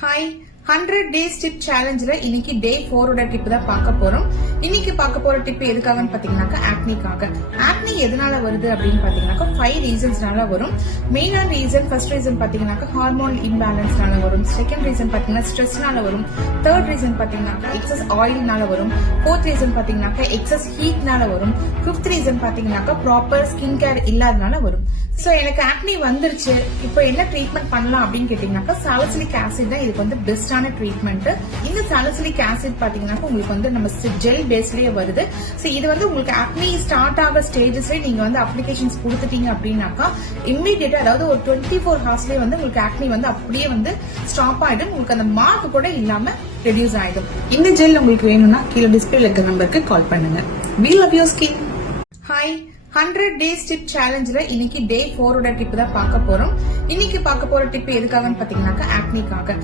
Hi 100 days tip challengeல இன்னைக்கு டே 4 ஓட tip தான் பார்க்க போறோம். இன்னைக்கு பார்க்க போற டிப் எதுக்காகன்னு பாத்தீங்கன்னாக்கா ஆக்னிக்காக. ஆக்னி எதனால வருது அப்படின்னு பாத்தீங்கன்னாக்கா 5 ரீசன்ஸ்னால வரும். மெயினான ரீசன் ஃபர்ஸ்ட் ரீசன் பாத்தீங்கன்னாக்கா ஹார்மோன் இம்பேலன்ஸ்னால வரும். செகண்ட் ரீசன் பாத்தீங்கன்னா ஸ்ட்ரெஸ்னால வரும். தேர்ட் ரீசன் பாத்தீங்கன்னாக்கா எக்ஸஸ் ஆயில்னால வரும். ஃபோர்த் ரீசன் பாத்தீங்கன்னாக்கா எக்ஸஸ் ஹீட்னால வரும். ஃபிஃப்த் ரீசன் பாத்தீங்கன்னாக்கா ப்ராப்பர் ஸ்கின் கேர் இல்லாதனால வரும். சோ எனக்கு ஆக்னி வந்துருச்சு, இப்போ என்ன ட்ரீட்மெண்ட் பண்ணலாம் அப்படின்னு கேட்டீங்கன்னாக்கா சாலிசிலிக் ஆசிட் தான் இதுக்கு வந்து பெஸ்டான ட்ரீட்மெண்ட். இந்த சாலிசிலிக் ஆசிட் பாத்தீங்கன்னா உங்களுக்கு வந்து நம்ம ஜெல் பேஸ்லயே வருது. சோ இது வந்து உங்களுக்கு ஆக்னி ஸ்டார்ட் ஆக ஸ்டேஜஸ்ல நீங்க வந்து அப்ளிகேஷன்ஸ் கொடுத்துட்டீங்க அப்படின்னாக்கா இம்மீடியட்டா, அதாவது ஒரு 24 ஹவர்ஸ்லயே வந்து உங்களுக்கு ஆக்னி வந்து அப்படியே வந்து ஸ்டாப் ஆயிடும். உங்களுக்கு அந்த மார்க் கூட இல்லாம ரெடியூஸ் ஆயிடும். இந்த ஜெல் உங்களுக்கு வேணும்னா கீழே டிஸ்பிளேல இருக்க நம்பருக்கு கால் பண்ணுங்க. We love your skin. Hi 100 days tip challengeல இன்னைக்கு டே 4 ஓட டிப் தான் பார்க்க போறோம். இன்னைக்கு பார்க்க போற டிப் எதுக்காகன்னு பாத்தீங்கன்னாக்கா ஆக்னிக்காக.